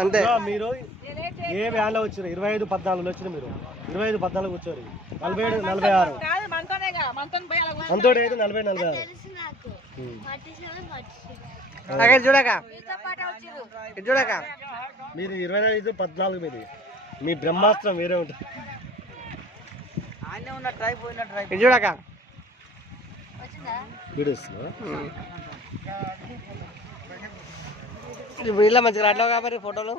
అంతే మీరు ఏ వ్యాన్లో వచ్చారు 25-14 వచ్చిన మీరు 25-14 వచ్చారు 47-46 మనతో 40-46 చూడక మీరు 25-14 మీది మీ బ్రహ్మాస్త్రం వేరే ఉంటుంది చూడక వీడియోస్ ఇలా మంచిగా రావట్లేవు కాబట్టి ఫోటోలు